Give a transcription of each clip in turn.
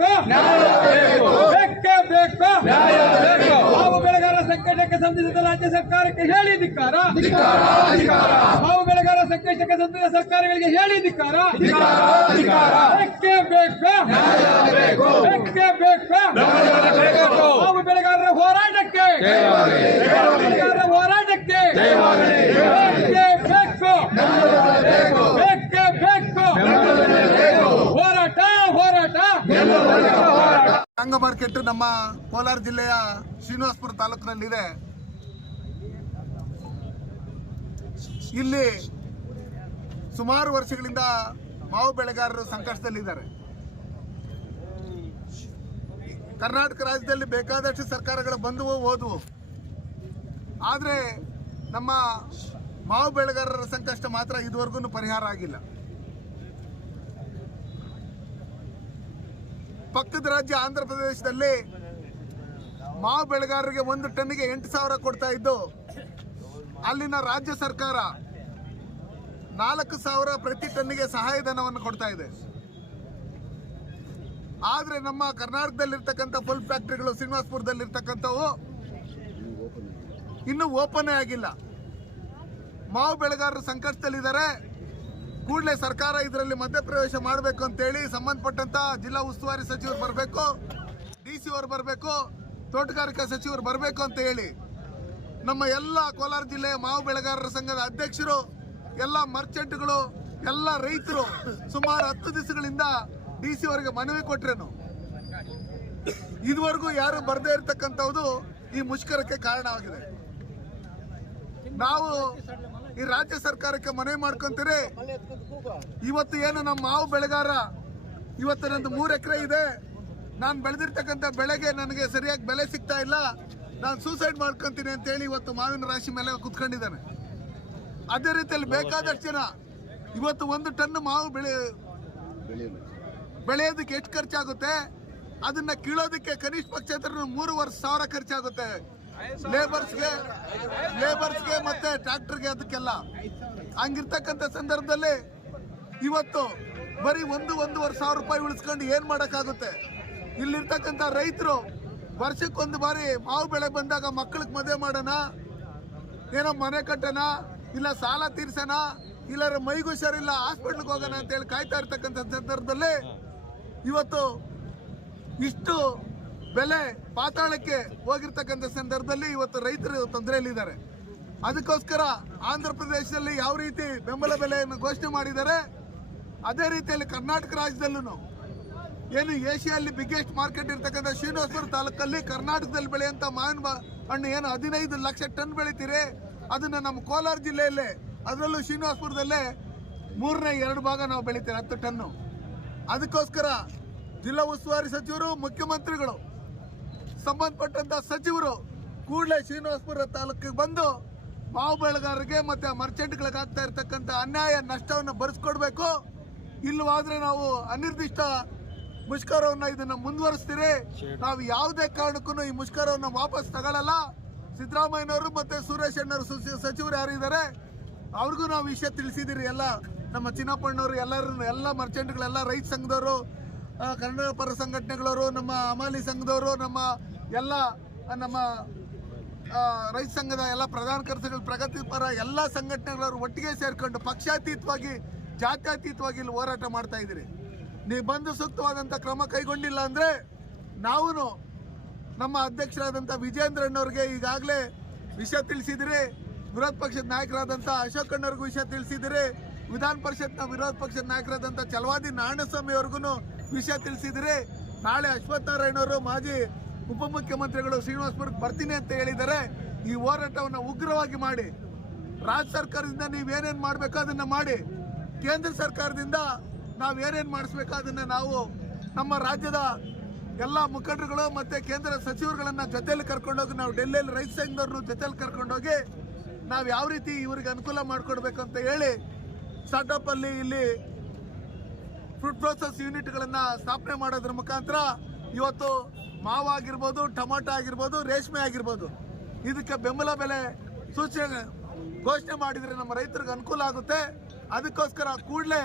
ಬೇಕು ಬೇಕೇ ಬೇಕು ಹಾವು ಬೆಳೆಗಾರ ಸಂಕಷ್ಟಕ್ಕೆ ಸಂಬಂಧಿಸಿದ ರಾಜ್ಯ ಸರ್ಕಾರಕ್ಕೆ ಹೇಳಿ ಧಿಕ್ಕಾರ ಹಾವು ಬೆಳೆಗಾರ ಸಂಕಷ್ಟಕ್ಕೆ ಸಂಬಂಧಿಸಿದ ಸರ್ಕಾರಗಳಿಗೆ ಹೇಳಿ ಧಿಕ್ಕಾರ ಬೇಕೇ ಬೇಕು ಬೇಕೇ ಬೇಕು ಹಾವು ಬೆಳೆಗಾರರ ಹೋರಾಟಕ್ಕೆ ಬೆಳೆಗಾರರ ಹೋರಾಟಕ್ಕೆ ಮಾರ್ಕೆಟ್ ನಮ್ಮ ಕೋಲಾರ ಜಿಲ್ಲೆಯ ಶ್ರೀನಿವಾಸಪುರ ತಾಲೂಕಿನಲ್ಲಿದೆ ಇಲ್ಲಿ ಸುಮಾರು ವರ್ಷಗಳಿಂದ ಮಾವು ಬೆಳೆಗಾರರು ಸಂಕಷ್ಟದಲ್ಲಿದ್ದಾರೆ ಕರ್ನಾಟಕ ರಾಜ್ಯದಲ್ಲಿ ಬೇಕಾದಷ್ಟು ಸರ್ಕಾರಗಳು ಬಂದುವು ಹೋದವು ಆದರೆ ನಮ್ಮ ಮಾವು ಬೆಳೆಗಾರರ ಸಂಕಷ್ಟ ಮಾತ್ರ ಇದುವರೆಗೂ ಪರಿಹಾರ ಆಗಿಲ್ಲ ಪಕ್ಕದ ರಾಜ್ಯ ಆಂಧ್ರ ಪ್ರದೇಶದಲ್ಲಿ ಮಾವು ಬೆಳೆಗಾರರಿಗೆ ಒಂದು ಟನ್ನಿಗೆ ಎಂಟು ಸಾವಿರ ಕೊಡ್ತಾ ಇದ್ದು ಅಲ್ಲಿನ ರಾಜ್ಯ ಸರ್ಕಾರ ನಾಲ್ಕು ಸಾವಿರ ಪ್ರತಿ ಟನ್ನಿಗೆ ಸಹಾಯಧನವನ್ನು ಕೊಡ್ತಾ ಇದೆ ಆದರೆ ನಮ್ಮ ಕರ್ನಾಟಕದಲ್ಲಿರ್ತಕ್ಕಂಥ ಫುಲ್ ಫ್ಯಾಕ್ಟ್ರಿಗಳು ಶ್ರೀನಿವಾಸಪುರದಲ್ಲಿರ್ತಕ್ಕಂಥವು ಇನ್ನೂ ಓಪನ್ ಆಗಿಲ್ಲ ಮಾವು ಬೆಳೆಗಾರರು ಸಂಕಷ್ಟದಲ್ಲಿದ್ದಾರೆ ಕೂಡಲೇ ಸರ್ಕಾರ ಇದರಲ್ಲಿ ಮಧ್ಯಪ್ರವೇಶ ಮಾಡಬೇಕು ಅಂತೇಳಿ ಸಂಬಂಧಪಟ್ಟಂತ ಜಿಲ್ಲಾ ಉಸ್ತುವಾರಿ ಸಚಿವರು ಬರಬೇಕು ಡಿ ಸಿ ಅವರು ಬರಬೇಕು ತೋಟಗಾರಿಕಾ ಸಚಿವರು ಬರಬೇಕು ಅಂತ ಹೇಳಿ ನಮ್ಮ ಎಲ್ಲ ಕೋಲಾರ ಜಿಲ್ಲೆಯ ಮಾವು ಬೆಳೆಗಾರರ ಸಂಘದ ಅಧ್ಯಕ್ಷರು ಎಲ್ಲ ಮರ್ಚೆಂಟ್ಗಳು ಎಲ್ಲ ರೈತರು ಸುಮಾರು ಹತ್ತು ದಿವಸಗಳಿಂದ ಡಿ ಸಿ ಅವರಿಗೆ ಮನವಿ ಕೊಟ್ರೇನು ಇದುವರೆಗೂ ಯಾರು ಬರದೇ ಇರತಕ್ಕಂಥದ್ದು ಈ ಮುಷ್ಕರಕ್ಕೆ ಕಾರಣ ಆಗಿದೆ ನಾವು ಈ ರಾಜ್ಯ ಸರ್ಕಾರಕ್ಕೆ ಮನವಿ ಮಾಡ್ಕೊಂತೀರಿ ಇವತ್ತು ಏನು ನಮ್ಮ ಮಾವು ಬೆಳೆಗಾರ ಇವತ್ತು ನಂದು ಮೂರು ಎಕರೆ ಇದೆ ನಾನು ಬೆಳೆದಿರ್ತಕ್ಕಂಥ ಬೆಳೆಗೆ ನನಗೆ ಸರಿಯಾಗಿ ಬೆಲೆ ಸಿಗ್ತಾ ಇಲ್ಲ ನಾನು ಸೂಸೈಡ್ ಮಾಡ್ಕೊಂತೀನಿ ಅಂತೇಳಿ ಇವತ್ತು ಮಾವಿನ ರಾಶಿ ಮೇಲೆ ಕುತ್ಕೊಂಡಿದ್ದಾನೆ ಅದೇ ರೀತಿಯಲ್ಲಿ ಬೇಕಾದಷ್ಟು ಜನ ಇವತ್ತು ಒಂದು ಟನ್ ಮಾವು ಬೆಳೆ ಬೆಳೆಯೋದಕ್ಕೆ ಎಷ್ಟು ಖರ್ಚಾಗುತ್ತೆ ಅದನ್ನ ಕೀಳೋದಕ್ಕೆ ಕನಿಷ್ಠ ಪಕ್ಷ ಮೂರುವರೆ ಸಾವಿರ ಖರ್ಚಾಗುತ್ತೆ ಲೇಬರ್ಸ್ಗೆ ಲೇಬರ್ಸ್ಗೆ ಮತ್ತೆ ಟ್ರ್ಯಾಕ್ಟರ್ಗೆ ಅದಕ್ಕೆಲ್ಲ ಹಂಗಿರ್ತಕ್ಕಂಥ ಸಂದರ್ಭದಲ್ಲಿ ಇವತ್ತು ಬರೀ ಒಂದು ಒಂದೂವರೆ ಸಾವಿರ ರೂಪಾಯಿ ಉಳಿಸ್ಕೊಂಡು ಏನು ಮಾಡೋಕ್ಕಾಗುತ್ತೆ ಇಲ್ಲಿರ್ತಕ್ಕಂಥ ರೈತರು ವರ್ಷಕ್ಕೊಂದು ಬಾರಿ ಮಾವು ಬೆಳೆ ಬಂದಾಗ ಮಕ್ಕಳಿಗೆ ಮದುವೆ ಮಾಡೋಣ ಏನೋ ಮನೆ ಕಟ್ಟೋಣ ಇಲ್ಲ ಸಾಲ ತೀರ್ಸೋಣ ಇಲ್ಲಾರ ಮೈಗೂ ಹುಷಾರಿಲ್ಲ ಹಾಸ್ಪಿಟ್ಲಿಗೆ ಹೋಗೋಣ ಅಂತೇಳಿ ಕಾಯ್ತಾ ಇರ್ತಕ್ಕಂಥ ಸಂದರ್ಭದಲ್ಲಿ ಇವತ್ತು ಇಷ್ಟು ಬೆಲೆ ಪಾತಾಳಕ್ಕೆ ಹೋಗಿರ್ತಕ್ಕಂಥ ಸಂದರ್ಭದಲ್ಲಿ ಇವತ್ತು ರೈತರು ತೊಂದರೆಯಲ್ಲಿದ್ದಾರೆ ಅದಕ್ಕೋಸ್ಕರ ಆಂಧ್ರ ಪ್ರದೇಶದಲ್ಲಿ ಯಾವ ರೀತಿ ಬೆಂಬಲ ಬೆಲೆಯನ್ನು ಘೋಷಣೆ ಮಾಡಿದ್ದಾರೆ ಅದೇ ರೀತಿಯಲ್ಲಿ ಕರ್ನಾಟಕ ರಾಜ್ಯದಲ್ಲೂ ಏನು ಏಷ್ಯಾದಲ್ಲಿ ಬಿಗ್ಗೆಸ್ಟ್ ಮಾರ್ಕೆಟ್ ಇರ್ತಕ್ಕಂಥ ಶ್ರೀನಿವಾಸಪುರ ತಾಲೂಕಲ್ಲಿ ಕರ್ನಾಟಕದಲ್ಲಿ ಬೆಳೆಯುವಂಥ ಮಾವಿನ ಹಣ್ಣು ಏನು ಹದಿನೈದು ಲಕ್ಷ ಟನ್ ಬೆಳಿತೀರಿ ಅದನ್ನು ನಮ್ಮ ಕೋಲಾರ ಜಿಲ್ಲೆಯಲ್ಲೇ ಅದರಲ್ಲೂ ಶ್ರೀನಿವಾಸಪುರದಲ್ಲೇ ಮೂರನೇ ಎರಡು ಭಾಗ ನಾವು ಬೆಳಿತೀವಿ ಹತ್ತು ಟನ್ನು ಅದಕ್ಕೋಸ್ಕರ ಜಿಲ್ಲಾ ಉಸ್ತುವಾರಿ ಸಚಿವರು ಮುಖ್ಯಮಂತ್ರಿಗಳು ಸಂಬಂಧಪಟ್ಟಂತ ಸಚಿವರು ಕೂಡಲೇ ಶ್ರೀನಿವಾಸಪುರ ತಾಲೂಕಿಗೆ ಬಂದು ಮಾವು ಬೆಳೆಗಾರರಿಗೆ ಮತ್ತು ಮರ್ಚೆಂಟ್ಗಳಿಗಾಗ್ತಾ ಇರ್ತಕ್ಕಂಥ ಅನ್ಯಾಯ ನಷ್ಟವನ್ನು ಬರೆಸ್ಕೊಡ್ಬೇಕು ಇಲ್ಲವಾದ್ರೆ ನಾವು ಅನಿರ್ದಿಷ್ಟ ಮುಷ್ಕರವನ್ನು ಇದನ್ನ ಮುಂದುವರಿಸ್ತೀರಿ ನಾವು ಯಾವುದೇ ಕಾರಣಕ್ಕೂ ಈ ಮುಷ್ಕರವನ್ನು ವಾಪಸ್ ತಗೊಳ್ಳಲ್ಲ ಸಿದ್ದರಾಮಯ್ಯನವರು ಮತ್ತೆ ಸುರೇಶ್ ಅಣ್ಣವರು ಸಚಿವರು ಯಾರಿದ್ದಾರೆ ಅವ್ರಿಗೂ ನಾವು ವಿಷಯ ತಿಳಿಸಿದಿರಿ ಎಲ್ಲ ನಮ್ಮ ಚಿನ್ನಪ್ಪಣ್ಣವರು ಎಲ್ಲರೂ ಎಲ್ಲ ಮರ್ಚೆಂಟ್ಗಳೆಲ್ಲ ರೈತ ಸಂಘದವರು ಕನ್ನಡ ಪರ ಸಂಘಟನೆಗಳವರು ನಮ್ಮ ಅಮಾಲಿ ಸಂಘದವರು ನಮ್ಮ ಎಲ್ಲ ನಮ್ಮ ರೈತ ಸಂಘದ ಎಲ್ಲ ಪ್ರಧಾನ ಕರ್ತಗಳು ಪ್ರಗತಿಪರ ಎಲ್ಲ ಸಂಘಟನೆಗಳವರು ಒಟ್ಟಿಗೆ ಸೇರಿಕೊಂಡು ಪಕ್ಷಾತೀತವಾಗಿ ಜಾತ್ಯತೀತವಾಗಿ ಇಲ್ಲಿ ಹೋರಾಟ ಮಾಡ್ತಾ ಇದ್ದೀರಿ ನೀವು ಬಂದು ಸೂಕ್ತವಾದಂಥ ಕ್ರಮ ಕೈಗೊಂಡಿಲ್ಲ ಅಂದರೆ ನಾವು ನಮ್ಮ ಅಧ್ಯಕ್ಷರಾದಂಥ ವಿಜೇಂದ್ರಣ್ಣವ್ರಿಗೆ ಈಗಾಗಲೇ ವಿಷಯ ತಿಳಿಸಿದಿರಿ ವಿರೋಧ ಪಕ್ಷದ ನಾಯಕರಾದಂಥ ಅಶೋಕ್ ಅಣ್ಣವ್ರಿಗೂ ವಿಷಯ ತಿಳಿಸಿದಿರಿ ವಿಧಾನ ಪರಿಷತ್ನ ವಿರೋಧ ಪಕ್ಷದ ನಾಯಕರಾದಂಥ ಚಲವಾದಿ ನಾರಾಯಣಸ್ವಾಮಿ ಅವ್ರಿಗೂ ವಿಷಯ ತಿಳಿಸಿದಿರಿ ನಾಳೆ ನಾರಾಯಣವರು ಮಾಜಿ ಉಪಮುಖ್ಯಮಂತ್ರಿಗಳು ಶ್ರೀನಿವಾಸ ಬರ್ತೀನಿ ಅಂತ ಹೇಳಿದರೆ ಈ ಹೋರಾಟವನ್ನು ಉಗ್ರವಾಗಿ ಮಾಡಿ ರಾಜ್ಯ ಸರ್ಕಾರದಿಂದ ನೀವೇನೇನು ಮಾಡಬೇಕೋ ಅದನ್ನು ಮಾಡಿ ಕೇಂದ್ರ ಸರ್ಕಾರದಿಂದ ನಾವು ಏನೇನು ಮಾಡಿಸ್ಬೇಕೋ ಅದನ್ನು ನಾವು ನಮ್ಮ ರಾಜ್ಯದ ಎಲ್ಲ ಮುಖಂಡರುಗಳು ಮತ್ತು ಕೇಂದ್ರ ಸಚಿವರುಗಳನ್ನು ಜೊತೆಯಲ್ಲಿ ಕರ್ಕೊಂಡೋಗಿ ನಾವು ಡೆಲ್ಲಿಯಲ್ಲಿ ರೈತ ಸಂಘದವ್ರನ್ನ ಜೊತೆಯಲ್ಲಿ ಕರ್ಕೊಂಡೋಗಿ ನಾವು ಯಾವ ರೀತಿ ಇವ್ರಿಗೆ ಅನುಕೂಲ ಮಾಡಿಕೊಡ್ಬೇಕು ಅಂತ ಹೇಳಿ ಸ್ಟಾರ್ಟಪ್ಪಲ್ಲಿ ಇಲ್ಲಿ ಫುಡ್ ಪ್ರೋಸೆಸ್ ಯೂನಿಟ್ಗಳನ್ನು ಸ್ಥಾಪನೆ ಮಾಡೋದ್ರ ಮುಖಾಂತರ ಇವತ್ತು ಮಾವ ಆಗಿರ್ಬೋದು ಟೊಮಾಟೊ ಆಗಿರ್ಬೋದು ರೇಷ್ಮೆ ಆಗಿರ್ಬೋದು ಇದಕ್ಕೆ ಬೆಂಬಲ ಬೆಲೆ ಸೂಚನೆ ಘೋಷಣೆ ಮಾಡಿದರೆ ನಮ್ಮ ರೈತರಿಗೆ ಅನುಕೂಲ ಆಗುತ್ತೆ ಅದಕ್ಕೋಸ್ಕರ ಕೂಡಲೇ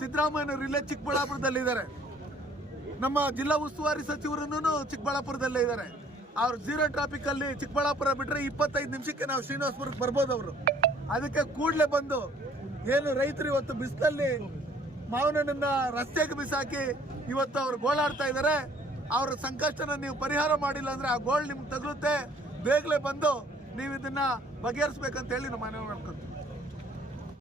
ಸಿದ್ದರಾಮಯ್ಯನವರು ಇಲ್ಲೇ ಚಿಕ್ಕಬಳ್ಳಾಪುರದಲ್ಲಿದ್ದಾರೆ ನಮ್ಮ ಜಿಲ್ಲಾ ಉಸ್ತುವಾರಿ ಸಚಿವರನ್ನು ಚಿಕ್ಕಬಳ್ಳಾಪುರದಲ್ಲೇ ಇದ್ದಾರೆ ಅವ್ರು ಝೀರೋ ಟ್ರಾಫಿಕಲ್ಲಿ ಚಿಕ್ಕಬಳ್ಳಾಪುರ ಬಿಟ್ಟರೆ ಇಪ್ಪತ್ತೈದು ನಿಮಿಷಕ್ಕೆ ನಾವು ಶ್ರೀನಿವಾಸಪುರಕ್ಕೆ ಬರ್ಬೋದು ಅವರು ಅದಕ್ಕೆ ಕೂಡಲೇ ಬಂದು ಏನು ರೈತರು ಇವತ್ತು ಬಿಸಿಲಲ್ಲಿ ಮಾವಿನ ರಸ್ತೆಗೆ ಬಿಸಾಕಿ ಇವತ್ತು ಅವರು ಗೋಳಾಡ್ತಾ ಇದ್ದಾರೆ ಅವ್ರ ಸಂಕಷ್ಟನ ನೀವು ಪರಿಹಾರ ಮಾಡಿಲ್ಲ ಅಂದರೆ ಆ ಗೋಲ್ಡ್ ನಿಮ್ಗೆ ತಗಲುತ್ತೆ ಬೇಗಲೇ ಬಂದು ನೀವು ಇದನ್ನು ಬಗೆಹರಿಸ್ಬೇಕಂತ ಹೇಳಿ ನಮ್ಮ ಮನವಿ